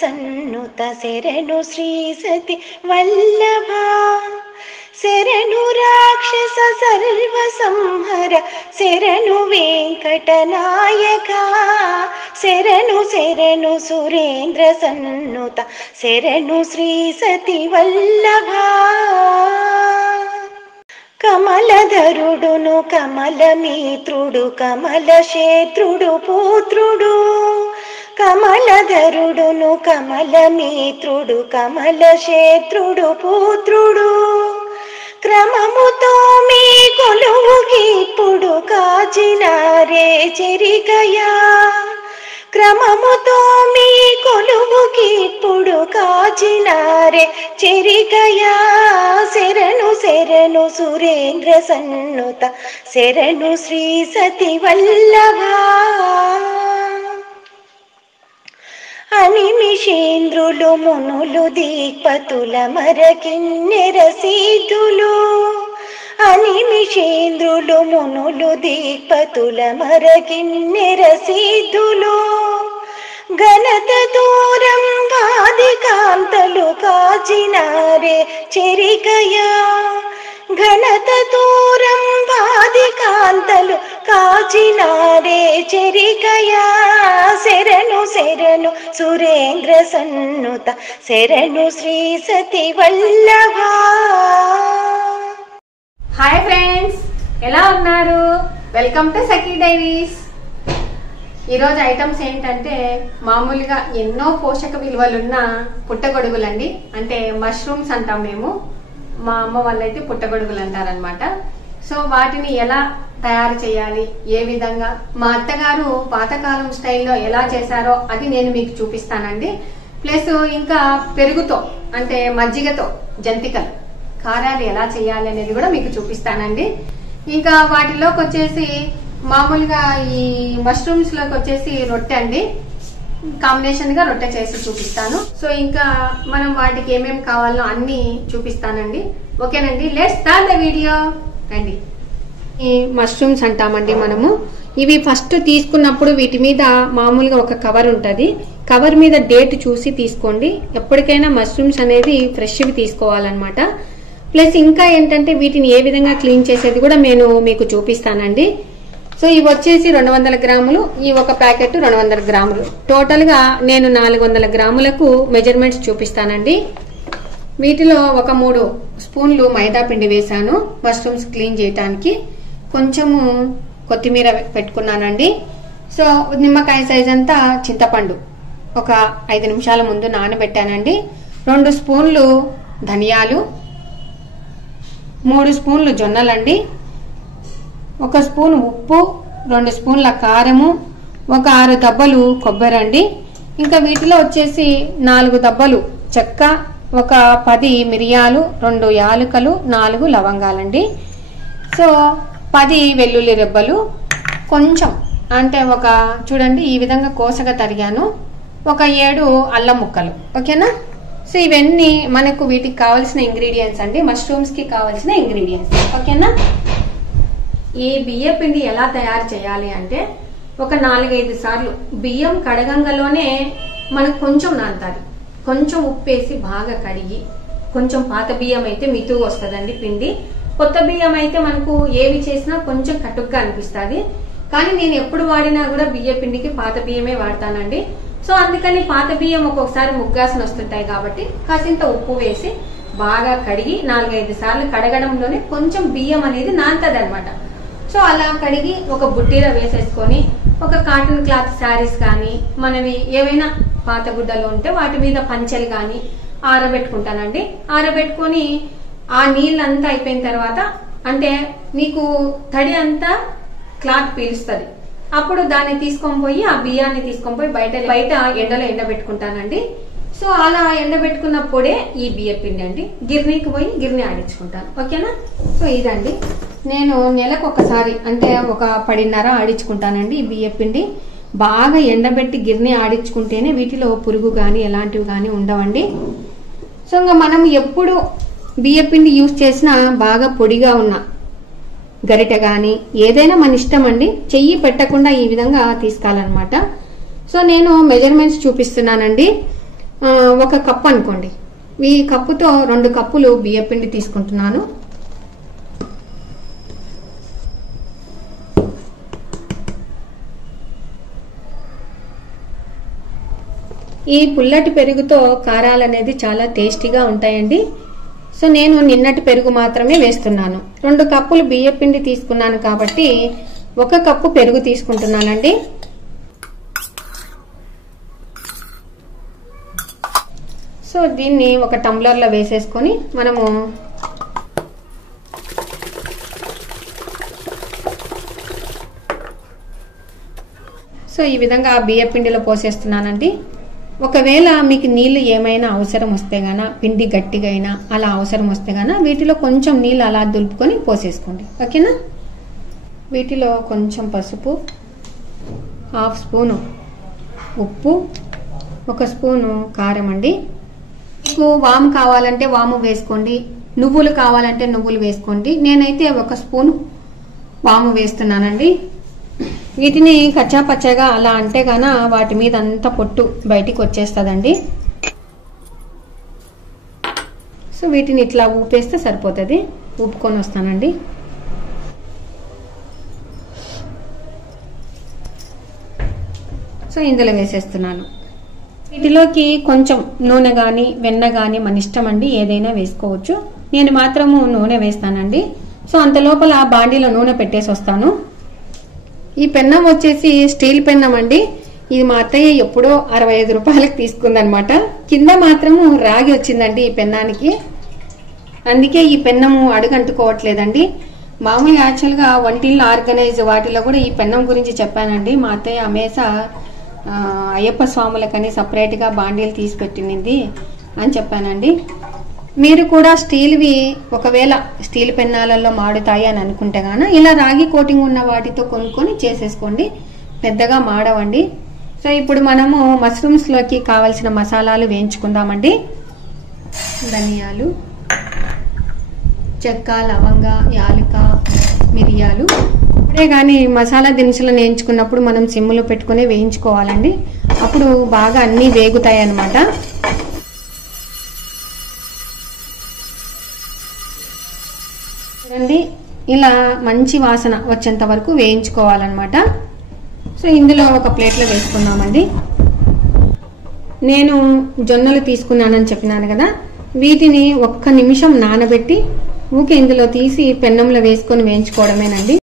సన్నుత శరణు శ్రీ సతి వల్లభ శరణు రాక్షస సర్వ సంహర శరణు వెంకటనాయక శరణు శరణు సురేంద్ర సన్నుత శరణు శ్రీ సతి వల్లభ కమలధరుడును కమలమిత్రుడు కమలక్షేత్రుడు పుత్రుడు కమలధరుడును కమలమిత్రుడు కమలక్షేత్రుడు పుత్రుడు క్రమముతో మీ కొలువుకిప్పుడు కాచినారే చెరికయా క్రమముతో మీ కొలువుకిప్పుడు కాచినారే చెరికయా శరణు శరణు సురేంద్ర సన్నుత శరణు శ్రీ సతి వల్లభ అనిమిషేంద్రులు మునులు దిక్పతుల మరకిన్నెర సిద్ధులు అనిమిషేంద్రులు మునులు దిక్పతుల మరకిన్నెర సిద్ధులు ఘనత దూరం వాదికాంతలు కాచినారే చెరికయా ఘనత దూరం వాదికాంతలు కాచినారే చెరికయా శరణు శరణు సురేంద్ర సన్నుత శరణు శ్రీ సతి వల్లభ. హాయ్ ఫ్రెండ్స్, ఎలా ఉన్నారు? Welcome to Sakhi diaries. ఈరోజు ఐటమ్స్ ఏంటంటే మామూలుగా ఎన్నో పోషక విలువలున్న పుట్టగొడుగులండి. అంటే మష్రూమ్స్ అంటాం మేము, మా అమ్మ వాళ్ళైతే పుట్టగొడుగులు అంటారనమాట. సో వాటిని ఎలా తయారు చేయాలి, ఏ విధంగా మా అత్తగారు పాతకాలం స్టైల్లో ఎలా చేశారో అది నేను మీకు చూపిస్తానండి. ప్లస్ ఇంకా పెరుగుతో అంటే మజ్జిగతో జంతికలు కారాలు ఎలా చేయాలి అనేది కూడా మీకు చూపిస్తానండి. ఇంకా వాటిలోకి వచ్చేసి మామూలుగా ఈ మష్రూమ్స్ లోకి వచ్చేసి రొట్టె అండి, కాంబినేషన్ గా రొట్టె చేసి చూపిస్తాను. సో ఇంకా మనం వాటికి ఏమేమి కావాలో అన్ని చూపిస్తానండి. ఓకేనండి, లెట్స్ స్టార్ట్ ద వీడియో. రండి. ఈ మష్రూమ్స్ అంటామండి మనము. ఇవి ఫస్ట్ తీసుకున్నప్పుడు వీటి మీద మామూలుగా ఒక కవర్ ఉంటది. కవర్ మీద డేట్ చూసి తీసుకోండి. ఎప్పటికైనా మష్రూమ్స్ అనేది ఫ్రెష్వి తీసుకోవాలన్నమాట. ప్లస్ ఇంకా ఏంటంటే వీటిని ఏ విధంగా క్లీన్ చేసేది కూడా నేను మీకు చూపిస్తానండి. సో ఇవి వచ్చేసి 200 గ్రాములు, ఈ ఒక ప్యాకెట్ 200 గ్రాములు. టోటల్ గా నేను 400 గ్రాములకు మెజర్మెంట్స్ చూపిస్తానండి. వీటిలో ఒక 3 స్పూన్లు మైదా పిండి వేసాను మష్రూమ్స్ క్లీన్ చేయడానికి. కొంచెము కొత్తిమీర పెట్టుకున్నానండి. సో నిమ్మకాయ సైజ్ అంతా చింతపండు ఒక 5 నిమిషాల ముందు నానబెట్టానండి. 2 స్పూన్లు ధనియాలు, 3 స్పూన్లు జొన్నలండి, 1 స్పూన్ ఉప్పు, 2 స్పూన్ల కారము, ఒక 6 దబ్బలు కొబ్బరి అండి. ఇంకా వీటిలో వచ్చేసి 4 దబ్బలు చెక్క, ఒక 10 మిరియాలు, 2 యాలకులు, 4 లవంగాలండి. సో 10 వెల్లుల్లి రెబ్బలు, కొంచెం అంటే ఒక చూడండి ఈ విధంగా కోసగా తరిగాను, ఒక 7 అల్లం ముక్కలు. ఓకేనా? సో ఇవన్నీ మనకు వీటికి కావాల్సిన ఇంగ్రీడియంట్స్ అండి, మష్రూమ్స్ కి కావాల్సిన ఇంగ్రీడియంట్స్. ఓకేనా? ఈ బియ్య పిండి ఎలా తయారు చేయాలి అంటే ఒక 4-5 సార్లు బియ్యం కడగంగలోనే మనకు కొంచెం నానుతుంది. కొంచెం ఉప్పేసి బాగా కడిగి, కొంచెం పాత బియ్యం అయితే మితుగు వస్తుందండి పిండి. కొత్త బియ్యం అయితే మనకు ఏవి చేసినా కొంచెం కటుగ్గా అనిపిస్తుంది. కానీ నేను ఎప్పుడు వాడినా కూడా బియ్య పిండికి పాత బియ్యమే వాడతానండి. సో అందుకని పాత బియ్యం ఒక్కొక్కసారి ముగ్గాసన వస్తుంటాయి కాబట్టి కాసింత ఉప్పు వేసి బాగా కడిగి 4-5 సార్లు కడగడంలోనే కొంచెం బియ్యం అనేది నానుతుంది అనమాట. సో అలా కడిగి ఒక బుట్టీలో వేసేసుకొని ఒక కాటన్ క్లాత్ శారీస్ కానీ మనవి ఏవైనా పాత గుడ్డలు ఉంటే వాటి మీద పంచెలు కానీ ఆరబెట్టుకుంటానండి. ఆరబెట్టుకొని ఆ నీళ్ళంతా అయిపోయిన తర్వాత అంటే మీకు తడి అంతా క్లాత్ పీలుస్తుంది. అప్పుడు దాన్ని తీసుకొని పోయి ఆ బియ్యాన్ని తీసుకొని పోయి బయట ఎండలో ఎండబెట్టుకుంటానండి. సో అలా ఎండబెట్టుకున్న పొడే ఈ బియ్య పిండి అండి. గిర్నీకి పోయి గిర్నీ ఆడించుకుంటాను. ఓకేనా? సో ఇదండి, నేను నెలకు ఒకసారి అంటే ఒక 10.5 ఆడించుకుంటానండి ఈ బియ్య పిండి. బాగా ఎండబెట్టి గిర్నీ ఆడించుకుంటేనే వీటిలో పురుగు గాని ఎలాంటివి గాని ఉండవండి. సో ఇంకా మనం ఎప్పుడు బియ్య పిండి యూజ్ చేసినా బాగా పొడిగా ఉన్న గరిటె గాని ఏదైనా మన ఇష్టం అండి, చెయ్యి పెట్టకుండా ఈ విధంగా తీసుకోవాలన్నమాట. సో నేను మెజర్మెంట్స్ చూపిస్తున్నానండి. ఒక కప్పు అనుకోండి. ఈ కప్పుతో 2 కప్పులు బియ్యపిండి తీసుకుంటున్నాను. ఈ పుల్లటి పెరుగుతో కారాలు అనేది చాలా టేస్టీగా ఉంటాయండి. సో నేను నిన్నటి పెరుగు మాత్రమే వేస్తున్నాను. 2 కప్పులు బియ్యపిండి తీసుకున్నాను కాబట్టి 1 కప్పు పెరుగు తీసుకుంటున్నానండి. సో దీన్ని ఒక టంబ్లర్లో వేసేసుకొని మనము ఈ విధంగా బియ్యపిండిలో పోసేస్తున్నానండి. ఒకవేళ మీకు నీళ్లు ఏమైనా అవసరం వస్తే గాన, పిండి గట్టిగా అయినా అలా అవసరం వస్తే గాన వీటిలో కొంచెం నీళ్ళు అలా దులుపుకొని పోసేసుకోండి. ఓకేనా? వీటిలో కొంచెం పసుపు, 1/2 స్పూను ఉప్పు, 1 స్పూను కారం అండి. మీకు వాము కావాలంటే వాము వేసుకోండి, నువ్వులు కావాలంటే నువ్వులు వేసుకోండి. నేనైతే 1 స్పూను వాము వేస్తున్నానండి. వీటిని కచ్చా పచ్చగా అలా అంటే గాన వాటి మీద అంతా పొట్టు బయటికి వచ్చేస్తుందండి. సో వీటిని ఇట్లా ఊపేస్తే సరిపోతుంది. ఊపుకొని వస్తానండి. సో ఇందులో వేసేస్తున్నాను. వీటిలోకి కొంచెం నూనె కానీ వెన్న కానీ మన ఇష్టం అండి, ఏదైనా వేసుకోవచ్చు. నేను మాత్రము నూనె వేస్తానండి. సో అంత లోపల బాండీలో నూనె పెట్టేసి వస్తాను. ఈ పెన్నం వచ్చేసి స్టీల్ పెన్నం అండి. ఇది మా అత్తయ్య ఎప్పుడో 65 రూపాయలకు తీసుకుందనమాట. కింద మాత్రము రాగి వచ్చిందండి ఈ పెన్నానికి. అందుకే ఈ పెన్నము అడుగంటుకోవట్లేదండి. మామూలుగా యాక్చువల్గా వంటిల్లో ఆర్గనైజ్ వాటిలో కూడా ఈ పెన్నం గురించి చెప్పానండి. మా అత్తయ్య హమేషా అయ్యప్ప స్వాములకని సపరేట్గా బాండీలు తీసి పెట్టింది అని చెప్పానండి. మీరు కూడా స్టీల్వి ఒకవేళ స్టీల్ పెన్నాలలో మాడుతాయి అని అనుకుంటే గాన ఇలా రాగి కోటింగ్ ఉన్న వాటితో కొనుక్కొని చేసేసుకోండి, పెద్దగా మాడవండి. సో ఇప్పుడు మనము మష్రూమ్స్లోకి కావాల్సిన మసాలాలు వేయించుకుందామండి. ధనియాలు, చెక్క, లవంగ, యాలక, మిరియాలు. అప్పుడే కానీ మసాలా దినుసులను వేయించుకున్నప్పుడు మనం సిమ్లో పెట్టుకుని వేయించుకోవాలండి. అప్పుడు బాగా అన్నీ వేగుతాయి అన్నమాట. చూడండి, ఇలా మంచి వాసన వచ్చేంత వరకు వేయించుకోవాలన్నమాట. సో ఇందులో ఒక ప్లేట్లో వేసుకుందామండి. నేను జొన్నలు తీసుకున్నానని చెప్పినాను కదా, వీటిని 1 నిమిషం నానబెట్టి ఊకే ఇందులో తీసి పెన్నంలో వేసుకొని వేయించుకోవడమేనండి.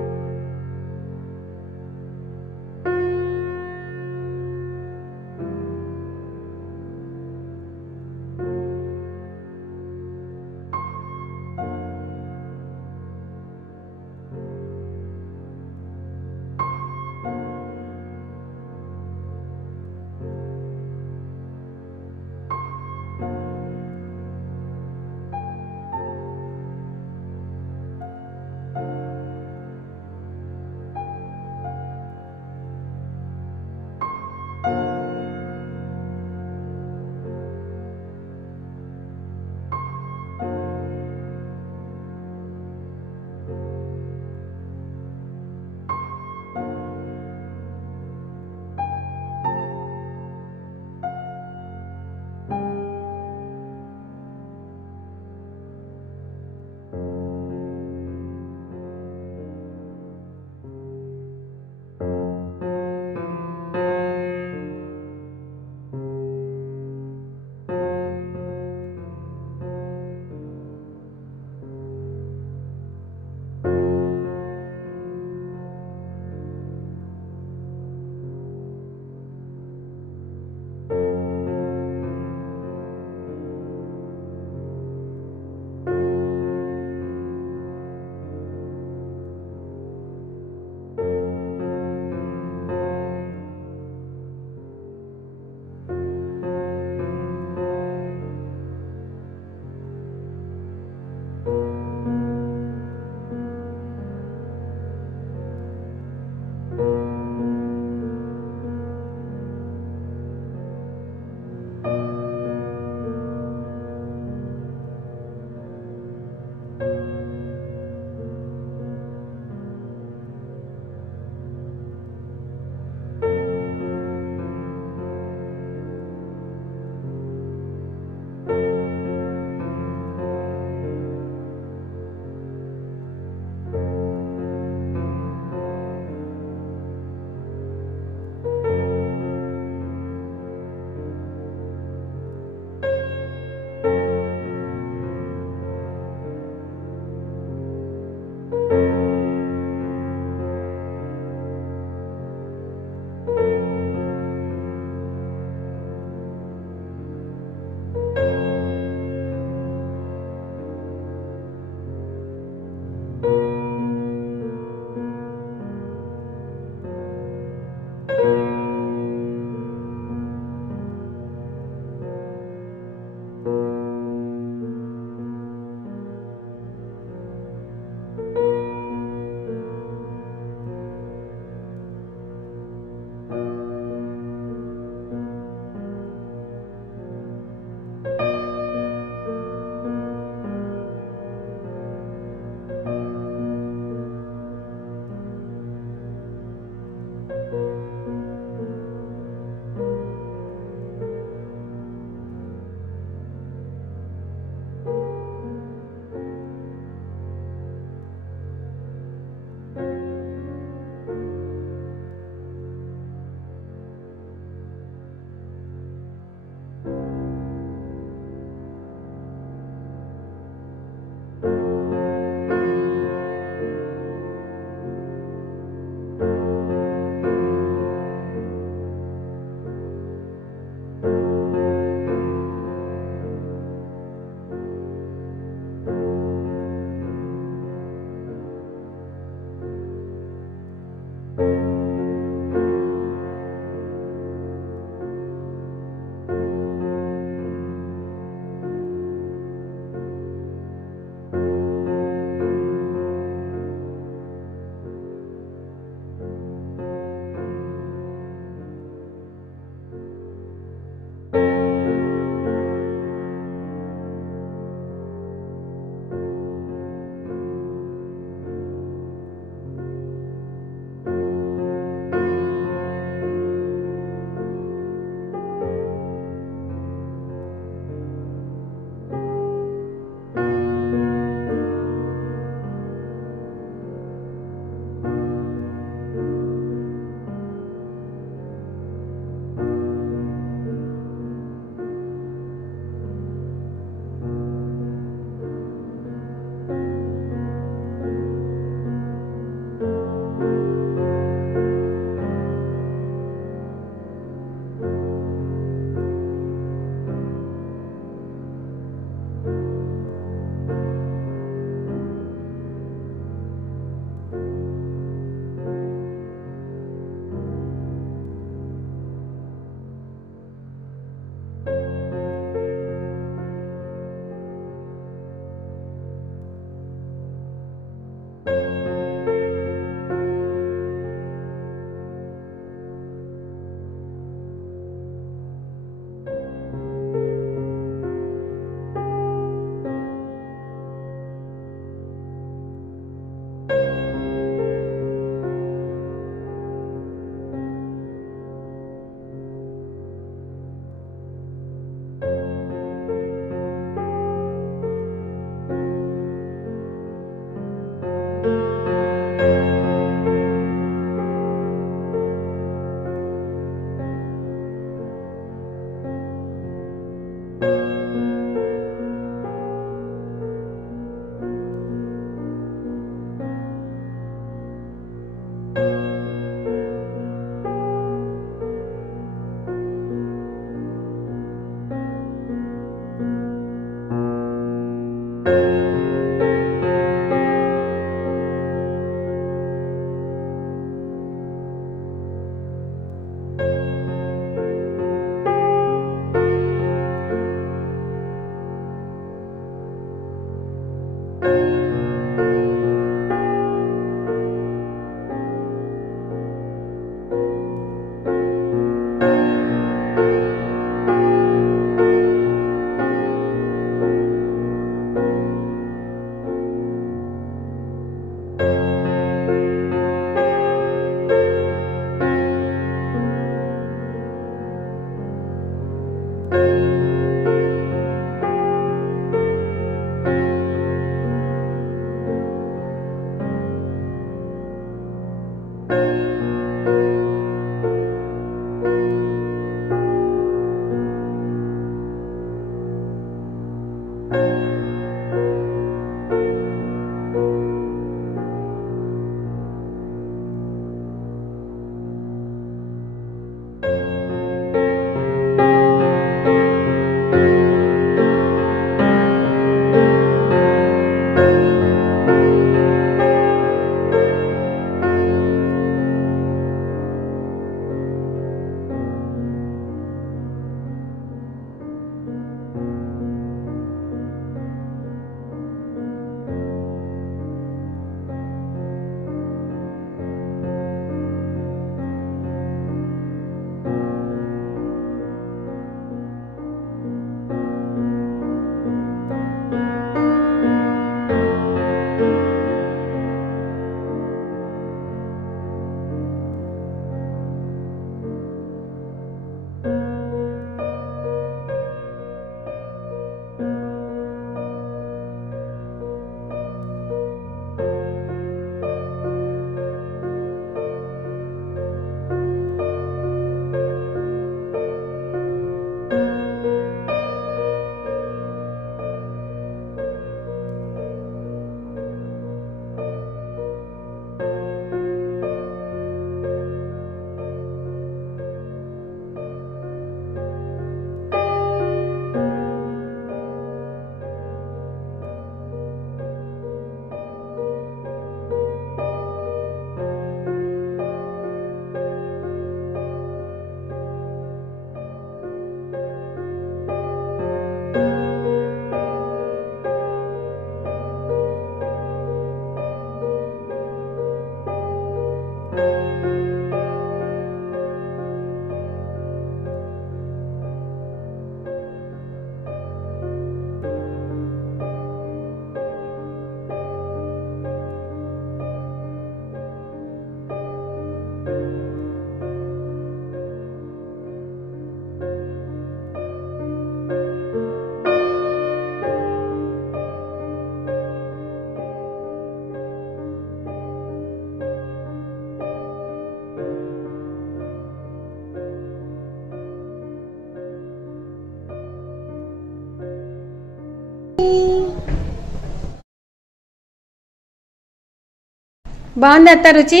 బాగుంది అత్త రుచి?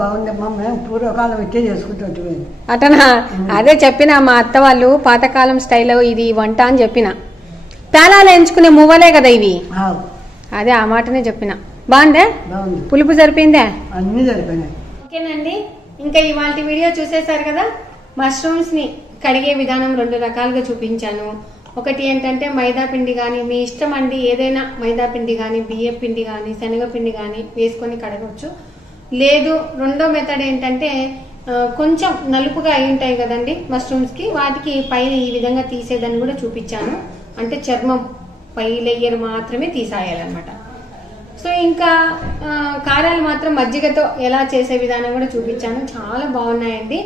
బాగుందమ్మా. మేము పూర్వకాలం ఇట్టే చేసుకుంటుంటే. అటనా? అదే చెప్పిన మా అత్త వాళ్ళు పాతకాలం స్టైల్లో ఇది వంట అని చెప్పిన. పేలాలు ఎంచుకునే మువ్వలే కదా ఇవి? అదే ఆ మాటనే చెప్పిన. బాగుందే? పులుపు సరిపోయిందే? అన్ని సరిపోయినాయి. ఓకేనండి, ఇంకా ఇవాళ వీడియో చూసేశారు కదా. మష్రూమ్స్ ని కడిగే విధానం 2 రకాలుగా చూపించాను. ఒకటి ఏంటంటే మైదా పిండి కానీ, మీ ఇష్టం అండి, ఏదైనా మైదా పిండి కానీ, బియ్యం పిండి కానీ, శనగపిండి కానీ వేసుకొని కడగవచ్చు. లేదు రెండో మెథడ్ ఏంటంటే కొంచెం నలుపుగా అయి ఉంటాయి కదండి మష్రూమ్స్ కి, వాటికి పైన ఈ విధంగా తీసేదని కూడా చూపించాను. అంటే చర్మం పై లేయర్ మాత్రమే తీసేయాలన్నమాట. సో ఇంకా కారాలు మాత్రం మజ్జిగతో ఎలా చేసే విధానం కూడా చూపించాను. చాలా బాగున్నాయండి.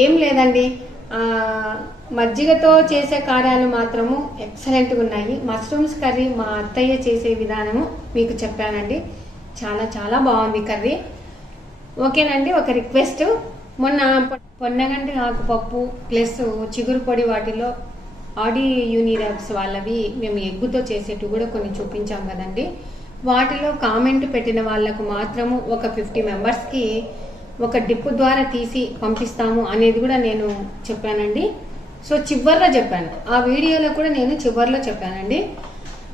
ఏం లేదండి, మజ్జిగతో చేసే కారాలు మాత్రము ఎక్సలెంట్గా ఉన్నాయి. మష్రూమ్స్ కర్రీ మా అత్తయ్య చేసే విధానము మీకు చెప్పానండి. చాలా చాలా బాగుంది కర్రీ. ఓకేనండి, ఒక రిక్వెస్ట్, మొన్న పొన్నగంటి ఆకుపప్పు ప్లస్ చిగురు పొడి వాటిలో ఆడి యూనిరాబ్స్ వాళ్ళవి మేము ఎగ్గుతో చేసేటివి కూడా కొన్ని చూపించాం కదండి. వాటిలో కామెంట్ పెట్టిన వాళ్ళకు మాత్రము ఒక 50 మెంబర్స్కి ఒక డిప్పు ద్వారా తీసి పంపిస్తాము అనేది కూడా నేను చెప్పానండి. సో చివర్లో చెప్పాను, ఆ వీడియోలో కూడా నేను చివర్లో చెప్పానండి.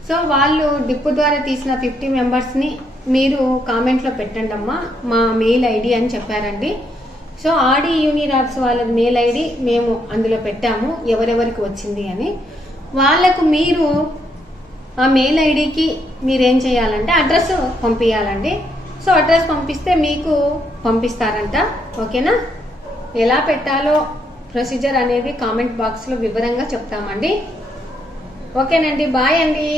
సో వాళ్ళు డిప్పు ద్వారా తీసిన 50 మెంబర్స్ని మీరు కామెంట్లో పెట్టండి అమ్మా మా మెయిల్ ఐడి అని చెప్పారండి. సో ఆడి యూనిరాబ్స్ వాళ్ళ మెయిల్ ఐడి మేము అందులో పెట్టాము, ఎవరెవరికి వచ్చింది అని. వాళ్ళకు మీరు ఆ మెయిల్ ఐడికి మీరేం చేయాలంటే అడ్రస్ పంపించాలండి. సో అడ్రస్ పంపిస్తే మీకు పంపిస్తారంట. ఓకేనా? ఎలా పెట్టాలో ప్రొసీజర్ అనేది కామెంట్ బాక్స్లో వివరంగా చెప్తామండి. ఓకేనండి, బాయ్ అండి.